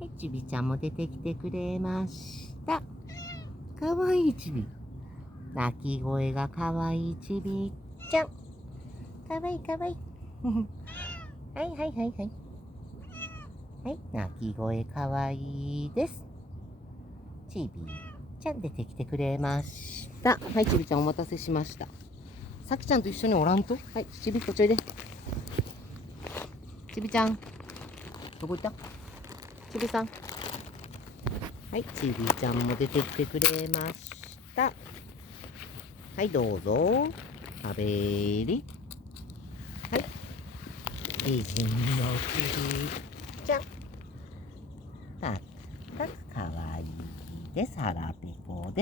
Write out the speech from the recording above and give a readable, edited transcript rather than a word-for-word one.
はい、ちびちゃんも出てきてくれました。かわいいちび。鳴き声がかわいいちびちゃん。かわいいかわいい。はいはいはいはい。はい、鳴き声かわいいです。ちびちゃん出てきてくれました。はい、ちびちゃんお待たせしました。さきちゃんと一緒におらんと？はい、ちびっこちょいで。ちびちゃん。どこ行った？ちびさん。はい、ちびちゃんも出てきてくれました。はい、どうぞ。食べり。はい。美人のちびちゃん。たくたくかわいいです。腹ペコです。